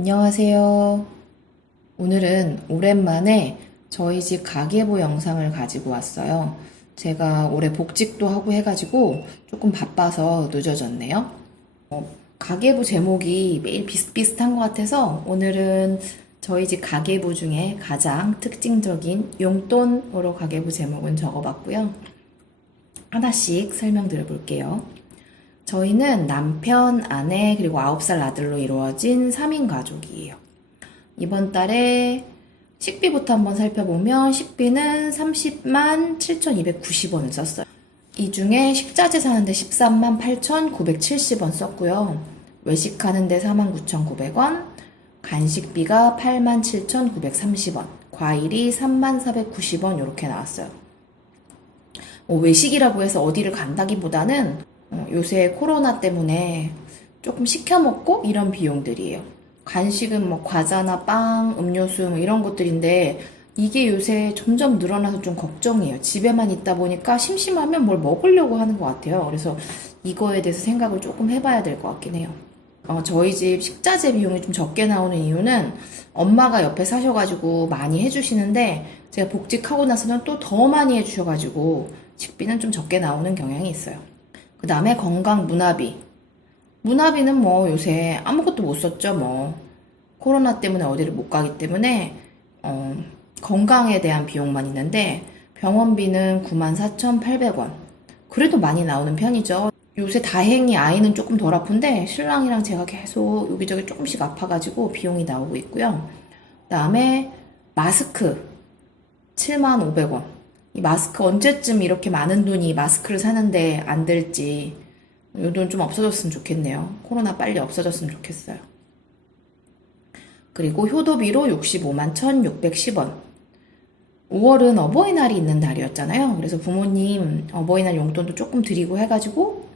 안녕하세요. 오늘은 오랜만에 저희 집 가계부 영상을 가지고 왔어요. 제가 올해 복직도 하고 해가지고 조금 바빠서 늦어졌네요. 가계부 제목이 매일 비슷비슷한 것 같아서 오늘은 저희 집 가계부 중에 가장 특징적인 용돈으로 가계부 제목은 적어봤고요. 하나씩 설명드려 볼게요. 저희는 남편, 아내, 그리고 9살 아들로 이루어진 3인 가족이에요. 이번 달에 식비부터 한번 살펴보면 식비는 30만 7,290원을 썼어요. 이 중에 식자재 사는데 13만 8,970원 썼고요. 외식하는데 49,900원, 간식비가 8만 7,930원, 과일이 3만 490원 이렇게 나왔어요. 외식이라고 해서 어디를 간다기보다는 요새 코로나 때문에 조금 시켜 먹고 이런 비용들이에요. 간식은 뭐 과자나 빵, 음료수 뭐 이런 것들인데 이게 요새 점점 늘어나서 좀 걱정이에요. 집에만 있다 보니까 심심하면 뭘 먹으려고 하는 것 같아요. 그래서 이거에 대해서 생각을 조금 해봐야 될 것 같긴 해요. 저희 집 식자재 비용이 좀 적게 나오는 이유는 엄마가 옆에 사셔가지고 많이 해주시는데 제가 복직하고 나서는 또 더 많이 해주셔가지고 식비는 좀 적게 나오는 경향이 있어요. 그 다음에 건강 문화비. 문화비는 뭐 요새 아무것도 못 썼죠, 뭐. 코로나 때문에 어디를 못 가기 때문에, 건강에 대한 비용만 있는데, 병원비는 94,800원. 그래도 많이 나오는 편이죠. 요새 다행히 아이는 조금 덜 아픈데, 신랑이랑 제가 계속 여기저기 조금씩 아파가지고 비용이 나오고 있고요. 그 다음에 마스크. 75,500원. 이 마스크 언제쯤 이렇게 많은 돈이 마스크를 사는데 안 들지. 이 돈 좀 없어졌으면 좋겠네요. 코로나 빨리 없어졌으면 좋겠어요. 그리고 효도비로 65만 1,610원. 5월은 어버이날이 있는 달이었잖아요. 그래서 부모님 어버이날 용돈도 조금 드리고 해가지고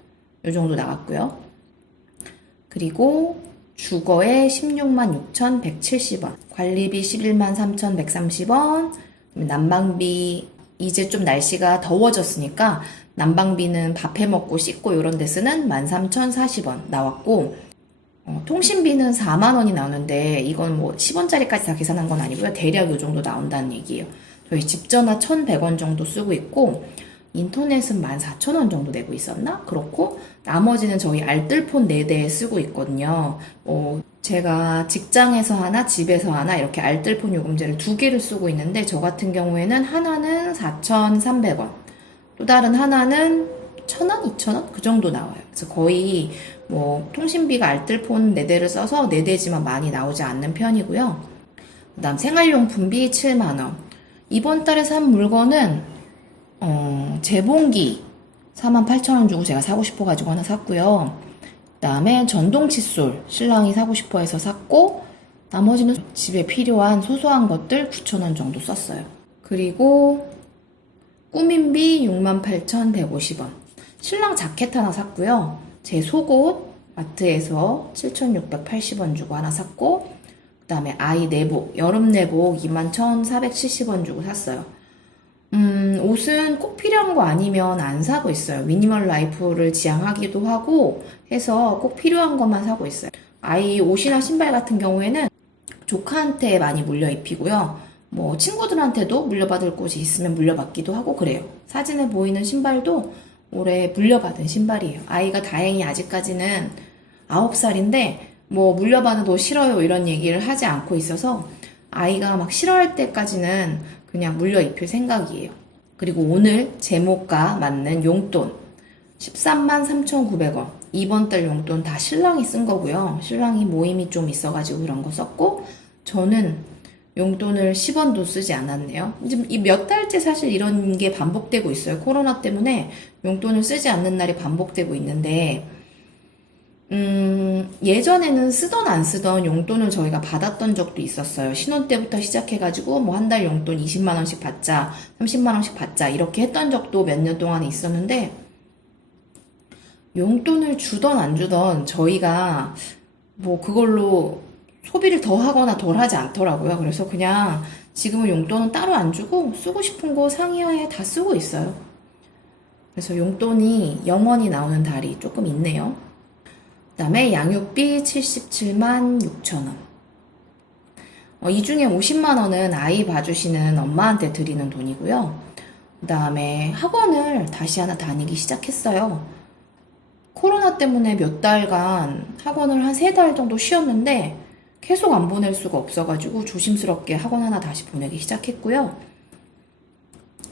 이 정도 나갔고요. 그리고 주거에 16만 6,170원. 관리비 11만 3,130원. 난방비 이제 좀 날씨가 더워졌으니까 난방비는 밥 해먹고 씻고 이런 데 쓰는 13,040원 나왔고 통신비는 4만 원이 나오는데 이건 뭐 10원짜리까지 다 계산한 건 아니고요. 대략 이 정도 나온다는 얘기예요. 저희 집 전화 1,100원 정도 쓰고 있고 인터넷은 14,000원 정도 내고 있었나? 그렇고 나머지는 저희 알뜰폰 4대 쓰고 있거든요. 제가 직장에서 하나 집에서 하나 이렇게 알뜰폰 요금제를 2개를 쓰고 있는데 저 같은 경우에는 하나는 4,300원 또 다른 하나는 1,000원, 2,000원 그 정도 나와요. 그래서 거의 뭐 통신비가 알뜰폰 4대를 써서 4대지만 많이 나오지 않는 편이고요. 그 다음 생활용품비 7만원. 이번 달에 산 물건은 재봉기 48,000원 주고 제가 사고 싶어가지고 하나 샀고요. 그 다음에 전동 칫솔 신랑이 사고 싶어 해서 샀고 나머지는 집에 필요한 소소한 것들 9,000원 정도 썼어요. 그리고 꾸민비 68,150원. 신랑 자켓 하나 샀고요. 제 속옷 마트에서 7,680원 주고 하나 샀고 그 다음에 아이 내복 여름 내복 21,470원 주고 샀어요. 옷은 꼭 필요한 거 아니면 안 사고 있어요. 미니멀 라이프를 지향하기도 하고 해서 꼭 필요한 것만 사고 있어요. 아이 옷이나 신발 같은 경우에는 조카한테 많이 물려 입히고요. 뭐 친구들한테도 물려받을 곳이 있으면 물려받기도 하고 그래요. 사진에 보이는 신발도 올해 물려받은 신발이에요. 아이가 다행히 아직까지는 9살인데 뭐 물려받은 옷 싫어요 이런 얘기를 하지 않고 있어서 아이가 막 싫어할 때까지는 그냥 물려 입힐 생각이에요. 그리고 오늘 제목과 맞는 용돈 13만 3,900원. 이번 달 용돈 다 신랑이 쓴 거고요. 신랑이 모임이 좀 있어가지고 그런 거 썼고 저는 용돈을 10원도 쓰지 않았네요. 이제 이 몇 달째 사실 이런 게 반복되고 있어요. 코로나 때문에 용돈을 쓰지 않는 날이 반복되고 있는데 예전에는 쓰던 안 쓰던 용돈을 저희가 받았던 적도 있었어요. 신혼 때부터 시작해가지고 뭐 한 달 용돈 20만 원씩 받자, 30만 원씩 받자 이렇게 했던 적도 몇 년 동안에 있었는데 용돈을 주던 안 주던 저희가 뭐 그걸로 소비를 더 하거나 덜 하지 않더라고요. 그래서 그냥 지금은 용돈은 따로 안 주고 쓰고 싶은 거 상의하에 다 쓰고 있어요. 그래서 용돈이 영원히 나오는 달이 조금 있네요. 그 다음에 양육비 77만 6천원. 이 중에 50만 원은 아이 봐주시는 엄마한테 드리는 돈이고요. 그 다음에 학원을 다시 하나 다니기 시작했어요. 코로나 때문에 몇 달간 학원을 한 3달 정도 쉬었는데 계속 안 보낼 수가 없어가지고 조심스럽게 학원 하나 다시 보내기 시작했고요.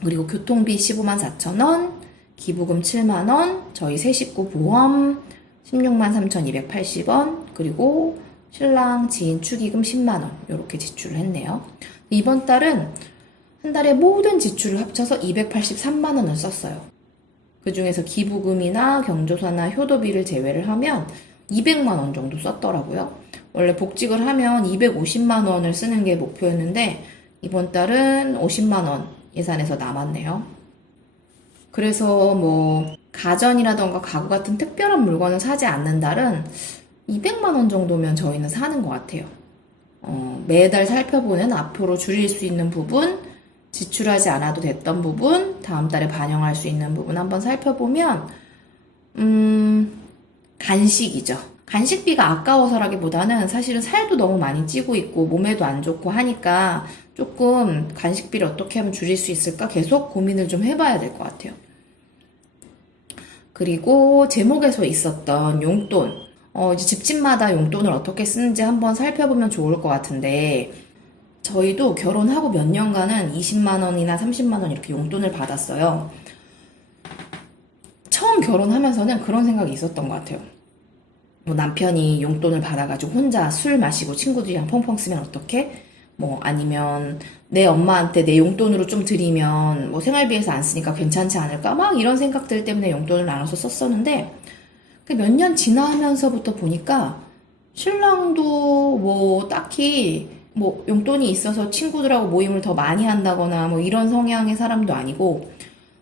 그리고 교통비 15만 4천 원, 기부금 7만 원, 저희 세 식구 보험 16만 3,280원, 그리고 신랑 지인 축의금 10만 원 이렇게 지출을 했네요. 이번 달은 한 달에 모든 지출을 합쳐서 283만 원을 썼어요. 그 중에서 기부금이나 경조사나 효도비를 제외를 하면 200만 원 정도 썼더라고요. 원래 복직을 하면 250만 원을 쓰는 게 목표였는데 이번 달은 50만 원 예산에서 남았네요. 그래서 뭐 가전이라던가 가구 같은 특별한 물건을 사지 않는 달은 200만 원 정도면 저희는 사는 것 같아요. 매달 살펴보는 앞으로 줄일 수 있는 부분, 지출하지 않아도 됐던 부분, 다음 달에 반영할 수 있는 부분 한번 살펴보면 간식이죠. 간식비가 아까워서라기보다는 사실은 살도 너무 많이 찌고 있고 몸에도 안 좋고 하니까 조금 간식비를 어떻게 하면 줄일 수 있을까 계속 고민을 좀 해봐야 될 것 같아요. 그리고 제목에서 있었던 용돈, 이제 집집마다 용돈을 어떻게 쓰는지 한번 살펴보면 좋을 것 같은데 저희도 결혼하고 몇 년간은 20만 원이나 30만 원 이렇게 용돈을 받았어요. 처음 결혼하면서는 그런 생각이 있었던 것 같아요. 뭐 남편이 용돈을 받아가지고 혼자 술 마시고 친구들이랑 펑펑 쓰면 어떡해? 뭐 아니면 내 엄마한테 내 용돈으로 좀 드리면 뭐 생활비에서 안 쓰니까 괜찮지 않을까? 막 이런 생각들 때문에 용돈을 나눠서 썼었는데 몇 년 지나면서부터 보니까 신랑도 뭐 딱히 뭐 용돈이 있어서 친구들하고 모임을 더 많이 한다거나 뭐 이런 성향의 사람도 아니고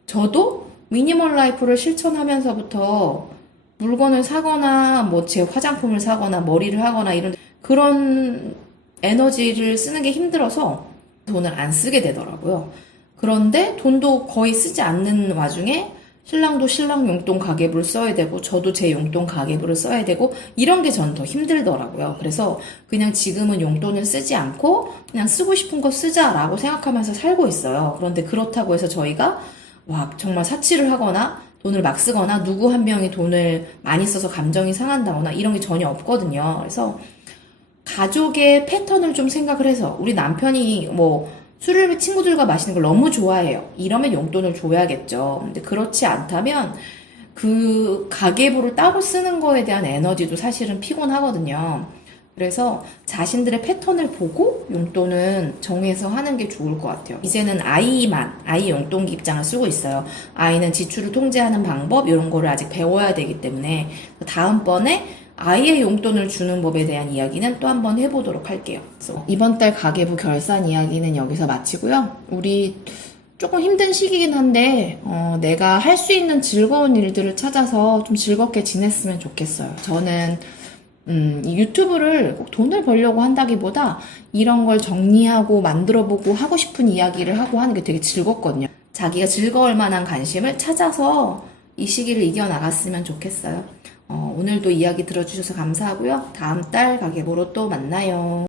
저도 미니멀 라이프를 실천하면서부터 물건을 사거나 뭐 제 화장품을 사거나 머리를 하거나 이런 그런 에너지를 쓰는 게 힘들어서 돈을 안 쓰게 되더라고요. 그런데 돈도 거의 쓰지 않는 와중에 신랑도 신랑 용돈 가계부를 써야 되고 저도 제 용돈 가계부를 써야 되고 이런 게 전 더 힘들더라고요. 그래서 그냥 지금은 용돈을 쓰지 않고 그냥 쓰고 싶은 거 쓰자라고 생각하면서 살고 있어요. 그런데 그렇다고 해서 저희가 와 정말 사치를 하거나 돈을 막 쓰거나 누구 한 명이 돈을 많이 써서 감정이 상한다거나 이런 게 전혀 없거든요. 그래서 가족의 패턴을 좀 생각을 해서 우리 남편이 뭐 술을 친구들과 마시는 걸 너무 좋아해요. 이러면 용돈을 줘야겠죠. 근데 그렇지 않다면 그 가계부를 따로 쓰는 거에 대한 에너지도 사실은 피곤하거든요. 그래서 자신들의 패턴을 보고 용돈은 정해서 하는 게 좋을 것 같아요. 이제는 아이 용돈기 입장을 쓰고 있어요. 아이는 지출을 통제하는 방법 이런 거를 아직 배워야 되기 때문에 다음번에 아이의 용돈을 주는 법에 대한 이야기는 또 한번 해보도록 할게요. 그래서 이번 달 가계부 결산 이야기는 여기서 마치고요. 우리 조금 힘든 시기긴 한데 내가 할 수 있는 즐거운 일들을 찾아서 좀 즐겁게 지냈으면 좋겠어요. 저는 이 유튜브를 꼭 돈을 벌려고 한다기보다 이런 걸 정리하고 만들어보고 하고 싶은 이야기를 하고 하는 게 되게 즐겁거든요. 자기가 즐거울 만한 관심을 찾아서 이 시기를 이겨나갔으면 좋겠어요. 오늘도 이야기 들어주셔서 감사하고요. 다음 달 가계부로 또 만나요.